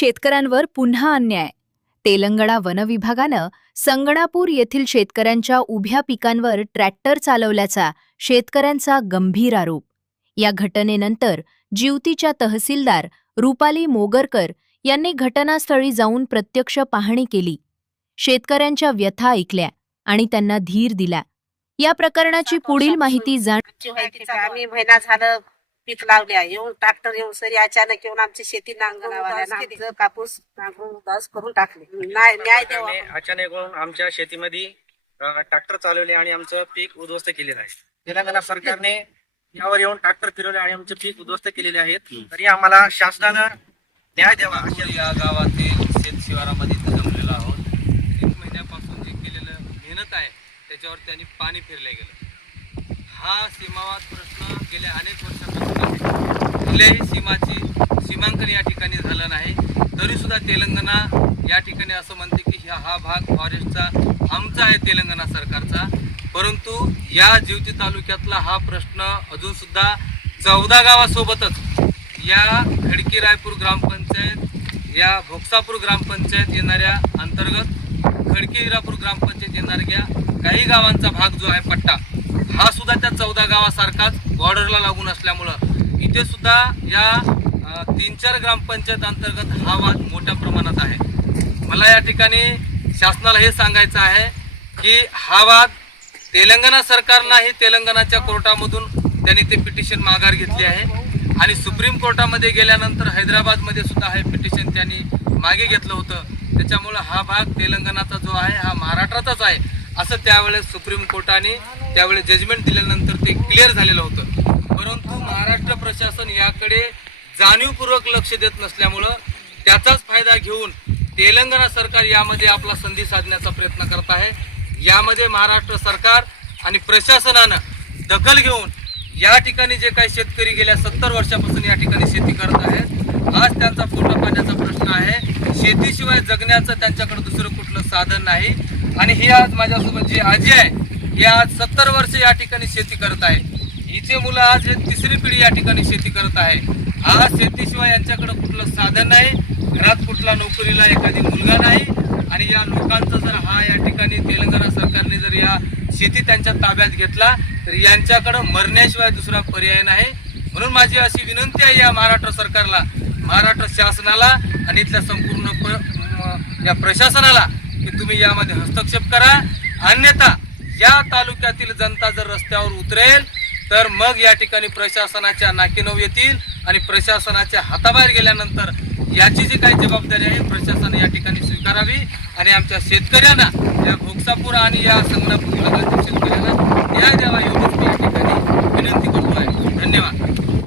शेतकऱ्यांवर पुन्हा अन्याय. तेलंगणा वनविभागानं संगणापूर येथील शेतकऱ्यांच्या उभ्या पिकांवर ट्रॅक्टर चालवल्याचा शेतकऱ्यांचा गंभीर आरोप. या घटनेनंतर जिवतीच्या तहसीलदार रुपाली मोगरकर यांनी घटनास्थळी जाऊन प्रत्यक्ष पाहणी केली. शेतकऱ्यांच्या व्यथा ऐकल्या आणि त्यांना धीर दिला. या प्रकरणाची पुढील माहिती आम्ही महिना झालं पीक लावल्या, येऊन ट्रॅक्टर येऊन सरी अचानक येऊन आमची शेती नांगरवाल्या कापूस नांगरून उदास करून टाकले. न्याय द्यावा. अचानक येऊन आमच्या शेतीमध्ये ट्रॅक्टर चालवले आणि आमचं पीक उद्ध्वस्त केलेलं आहे. तेलंगणा सरकारने यावर येऊन ट्रॅक्टर फिरवले आणि आमचे पीक उद्ध्वस्त केलेले आहेत. तरी आम्हाला शासनानं न्याय द्यावा. या गावातील शेत शिवारामध्ये जमलेलो आहोत. 1 महिन्यापासून जे केलेलं मेहनत आहे त्याच्यावर त्यांनी पाणी फिरलं गेलं. हा सीमावाद प्रश्न गेल्या अनेक वर्षापासून कुठल्याही सीमांकन या ठिकाणी झालं नाही. तरी सुद्धा तेलंगणा या ठिकाणी असं म्हणते की हा भाग फॉरेस्टचा आमचा आहे, तेलंगणा सरकारचा. परंतु या जिवती तालुक्यातला हा प्रश्न अजून सुद्धा 14 गावासोबतच या खडकी रायपूर ग्रामपंचायत, या भोक्सापूर ग्रामपंचायत येणाऱ्या अंतर्गत खडकी रायपूर ग्रामपंचायत येणाऱ्या काही गावांचा भाग जो आहे पट्टा, हा सुद्धा त्या 14 गावासारखाच बॉर्डरला लागून असल्यामुळं इथे सुद्धा या 3-4 ग्रामपंचायत अंतर्गत हा वाद मोठ्या प्रमाणात आहे. मला या ठिकाणी शासनाला हे सांगायचं आहे की हा वाद तेलंगणा सरकारलाही तेलंगणाच्या कोर्टामधून त्यांनी ते पिटिशन माघार घेतली आहे आणि सुप्रीम कोर्टामध्ये गेल्यानंतर हैदराबादमध्ये सुद्धा हे पिटिशन त्यांनी मागे घेतलं होतं. त्याच्यामुळं हा भाग तेलंगणाचा जो आहे हा महाराष्ट्राचाच आहे असं त्यावेळेस सुप्रीम कोर्टाने त्यावेळेस जजमेंट दिल्यानंतर ते क्लिअर झालेलं होतं. परंतु महाराष्ट्र प्रशासन याकडे जाणीवपूर्वक लक्ष देत नसल्यामुळं त्याचाच फायदा घेऊन तेलंगणा सरकार यामध्ये आपला संधी साधण्याचा प्रयत्न करत आहे. यामध्ये महाराष्ट्र सरकार आणि प्रशासनानं दखल घेऊन या ठिकाणी जे काही शेतकरी गेल्या 70 वर्षापासून या ठिकाणी शेती करत आहेत, आज त्यांचा पोटा पाण्याचा प्रश्न आहे. शेतीशिवाय जगण्याचं त्यांच्याकडे दुसरं कुठलं साधन नाही. आणि ही आज माझ्यासोबत जी आजी आहे, ही आज 70 वर्ष या ठिकाणी शेती करत आहे. हिचे मुलं आज हे 3री पिढी या ठिकाणी शेती करत आहे. आज शेतीशिवाय यांच्याकडे कुठलं साधन नाही, घरात कुठला नोकरीला एखादी मुलगा नाही. आणि या लोकांचं जर हा या ठिकाणी तेलंगणा सरकारने जर या शेती त्यांच्या ताब्यात घेतला तर यांच्याकडे मरण्याशिवाय दुसरा पर्याय नाही. म्हणून माझी अशी विनंती आहे या महाराष्ट्र सरकारला, महाराष्ट्र शासनाला आणि इथल्या संपूर्ण या प्रशासनाला की तुम्ही यामध्ये हस्तक्षेप करा. अन्यथा या तालुक्यातील जनता जर रस्त्यावर उतरेल तर मग या ठिकाणी प्रशासनाच्या नाकीनऊ येतील आणि प्रशासनाच्या हाताबाहेर गेल्यानंतर याची जी काही जबाबदारी आहे प्रशासन या ठिकाणी स्वीकारावी आणि आमच्या शेतकऱ्यांना, या भोक्सापूर आणि या संगणापूर विभागातील शेतकऱ्यांना न्याय द्यावा एवढीच मी या ठिकाणी विनंती करतो आहे. धन्यवाद.